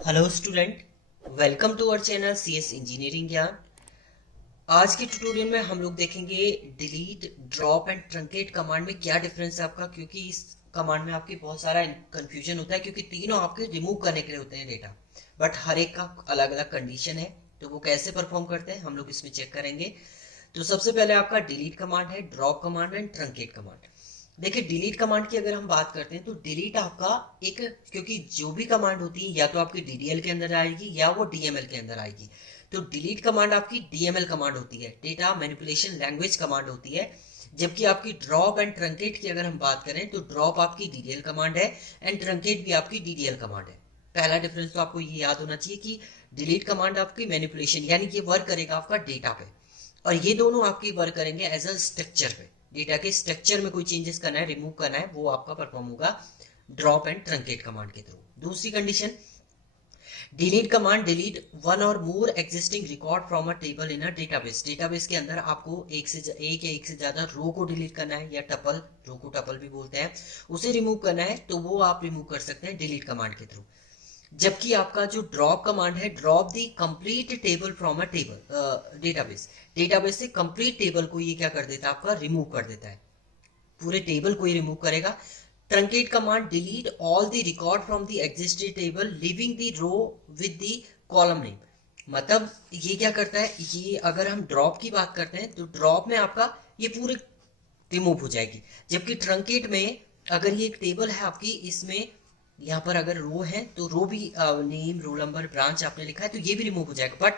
Hello student, welcome to our channel CS engineering Gyan. आज के tutorial में हम लोग देखेंगे delete, drop and truncate command में क्या डिफरेंस है आपका, क्योंकि इस कमांड में आपकी बहुत सारा कंफ्यूजन होता है क्योंकि तीनों आपके रिमूव करने के लिए होते हैं डेटा, बट हर एक का अलग अलग कंडीशन है। तो वो कैसे परफॉर्म करते हैं हम लोग इसमें चेक करेंगे। तो सबसे पहले आपका डिलीट कमांड है, drop command and truncate command. देखिए डिलीट कमांड की अगर हम बात करते हैं तो डिलीट आपका एक, क्योंकि जो भी कमांड होती है या तो आपकी डीडीएल के अंदर आएगी या वो डीएमएल के अंदर आएगी। तो डिलीट कमांड आपकी डीएमएल कमांड होती है, डेटा मैनिपुलेशन लैंग्वेज कमांड होती है। जबकि आपकी ड्रॉप एंड ट्रंकेट की अगर हम बात करें तो ड्रॉप आपकी डीडीएल कमांड है एंड ट्रंकेट भी आपकी डीडीएल कमांड है। पहला डिफरेंस तो आपको ये याद होना चाहिए कि डिलीट कमांड आपकी मैनिपुलेशन यानी कि वर्क करेगा आपका डेटा पे, और ये दोनों आपकी वर्क करेंगे एज अ स्ट्रक्चर पे। डेटा के स्ट्रक्चर में कोई चेंजेस करना है, रिमूव करना है, वो आपका परफॉर्म होगा ड्रॉप एंड ट्रंकेट कमांड के थ्रू। दूसरी condition, delete command delete one और more existing record from a table in a database. Database के अंदर आपको एक या एक से ज्यादा रो को डिलीट करना है, या टपल, रो को टपल भी बोलते हैं, उसे रिमूव करना है, तो वो आप रिमूव कर सकते हैं डिलीट कमांड के थ्रू। जबकि आपका जो ड्रॉप कमांड है, drop the complete table from a table database, database से कंप्लीट टेबल को ये क्या कर देता है, आपका रिमूव कर देता है, पूरे टेबल को ही रिमूव करेगा। Truncate command delete all the record from the existed table living the row with the column name. मतलब ये क्या करता है, ये अगर हम ड्रॉप की बात करते हैं तो ड्रॉप में आपका ये पूरे रिमूव हो जाएगी। जबकि ट्रंकेट में अगर ये एक टेबल है आपकी, इसमें यहाँ पर अगर रो है तो रो भी, नेम, रोल नंबर, ब्रांच आपने लिखा है तो ये भी रिमूव हो जाएगा। बट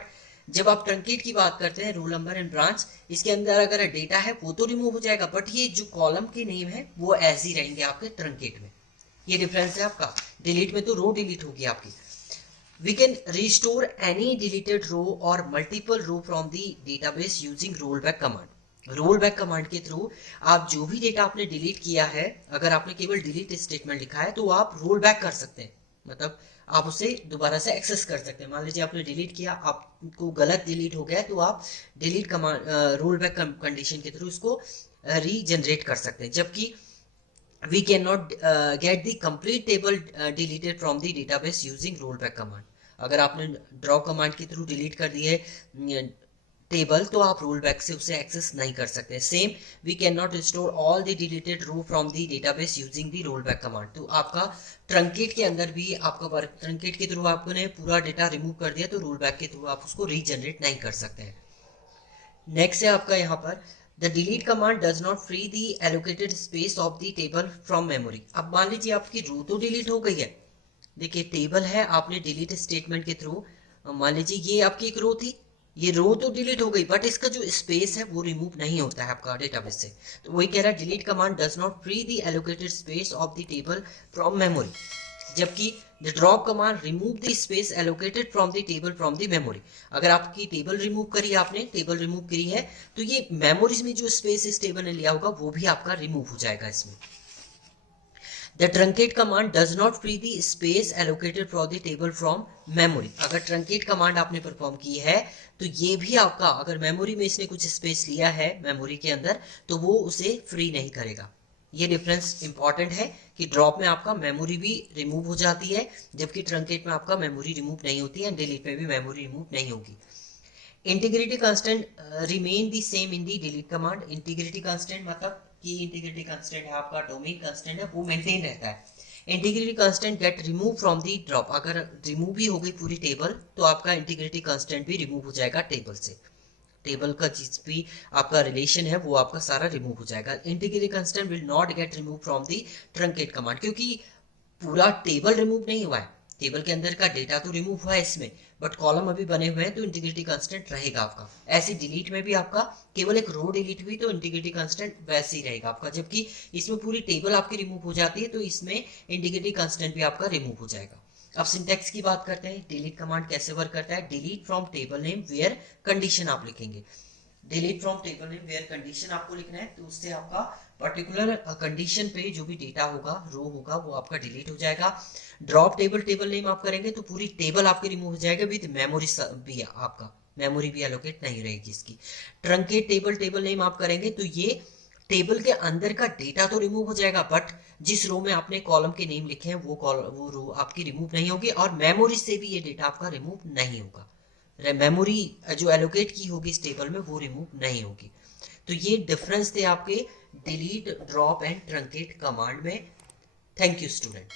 जब आप ट्रंकेट की बात करते हैं, रोल नंबर एंड ब्रांच, इसके अंदर अगर डेटा है वो तो रिमूव हो जाएगा, बट ये जो कॉलम के नेम है वो ऐसे ही रहेंगे आपके ट्रंकेट में। ये डिफरेंस है आपका। डिलीट में तो रो डिलीट होगी आपकी। We can restore any deleted row or multiple row from the database using rollback command. Rollback command के थ्रू आप जो भी डेटा आपने डिलीट किया है, अगर आपने केवल डिलीट स्टेटमेंट लिखा है तो आप रोल बैक कर सकते हैं, मतलब आप उसे दोबारा से एक्सेस कर सकते हैं। मान लीजिए आपने डिलीट किया, आपको गलत डिलीट हो गया, तो आप delete command roll back condition के थ्रू उसको रीजनरेट कर सकते हैं। जबकि we cannot get the complete table deleted from the database using rollback command. अगर आपने ड्रॉ कमांड के थ्रू डिलीट कर दिए टेबल तो आप रोल बैक से उसे एक्सेस नहीं कर सकते। Same, we can not restore all the deleted row from the database using the roll back command. तो आपका ट्रंकेट के अंदर भी आपका वर्क, ट्रंकेट के थ्रू आपने पूरा डेटा रिमूव कर दिया तो रोल बैक के थ्रू आप उसको रीजनरेट नहीं कर सकते हैं। नेक्स्ट है आपका यहाँ पर, the delete command does not free the allocated space of the table from memory. अब मान लीजिए आपकी रो तो डिलीट हो गई है, देखिए टेबल है, आपने डिलीट स्टेटमेंट के थ्रू, मान लीजिए ये आपकी एक रो थी, ये रो तो डिलीट हो गई, बट इसका जो स्पेस है वो रिमूव नहीं होता है आपका डेटाबेस से। तो वही कह रहा है, delete command does not free the allocated space of the table from memory. जबकि the drop command remove the space allocated from the table from the memory. अगर आपकी टेबल रिमूव करी, आपने टेबल रिमूव करी है, तो ये मेमोरीज में जो स्पेस इस टेबल ने लिया होगा वो भी आपका रिमूव हो जाएगा इसमें। The truncate command does not free the space allocated for the table from memory. अगर truncate command आपने परफॉर्म की है तो ये भी आपका, अगर मेमोरी में इसने कुछ स्पेस लिया है मेमोरी के अंदर, तो वो उसे फ्री नहीं करेगा। ये डिफरेंस इंपॉर्टेंट है कि ड्रॉप में आपका मेमोरी भी रिमूव हो जाती है, जबकि ट्रंकेट में आपका मेमोरी रिमूव नहीं होती है, डिलीट में भी मेमोरी रिमूव नहीं होगी। Integrity constant remain the same in the delete command. Integrity constant मतलब कि इंटीग्रिटी कांस्टेंट है आपका, एटॉमिक कांस्टेंट है, वो मेंटेन रहता है। Integrity constant get remove from the drop. अगर रिमूव भी हो गई पूरी टेबल तो आपका इंटीग्रिटी कांस्टेंट भी रिमूव हो जाएगा टेबल से। टेबल का जिस भी आपका रिलेशन है वो आपका सारा रिमूव हो जाएगा। Integrity constant will not gate remove from the truncate command, क्योंकि पूरा टेबल रिमूव नहीं हुआ है, टेबल के अंदर का डेटा तो रिमूव हुआ है इसमें, बट कॉलम अभी बने हुए हैं, तो इंटीग्रिटी कांस्टेंट रहेगा आपका। ऐसे डिलीट में भी आपका केवल एक रो डिलीट हुई तो इंटीग्रिटी कांस्टेंट वैसे ही रहेगा आपका, जबकि इसमें पूरी टेबल आपकी रिमूव हो जाती है तो इसमें इंटीग्रिटी कांस्टेंट भी आपका रिमूव हो जाएगा। अब सिंटेक्स की बात करते हैं, डिलीट कमांड कैसे वर्क करता है। Delete from table name where condition आप लिखेंगे, delete from table name where condition आपको लिखना है, तो उससे आपका पर्टिकुलर कंडीशन पे जो भी डेटा होगा, रो होगा, वो आपका डिलीट हो जाएगा। ड्रॉप टेबल टेबल नेम आप करेंगे तो पूरी टेबल आपकी रिमूव हो जाएगा विद मेमोरी भी, आपका मेमोरी भी एलोकेट नहीं रहेगी इसकी। ट्रंकेट टेबल टेबल नेम आप करेंगे तो ये टेबल के अंदर का डेटा तो रिमूव हो जाएगा, बट जिस रो में आपने कॉलम के नेम लिखे हैं वो रो आपकी रिमूव नहीं होगी, और मेमोरी से भी ये डेटा आपका रिमूव नहीं होगा। मेमोरी जो एलोकेट की होगी इस टेबल में वो रिमूव नहीं होगी। तो ये डिफरेंस थे आपके delete, drop and truncate command में। Thank you student.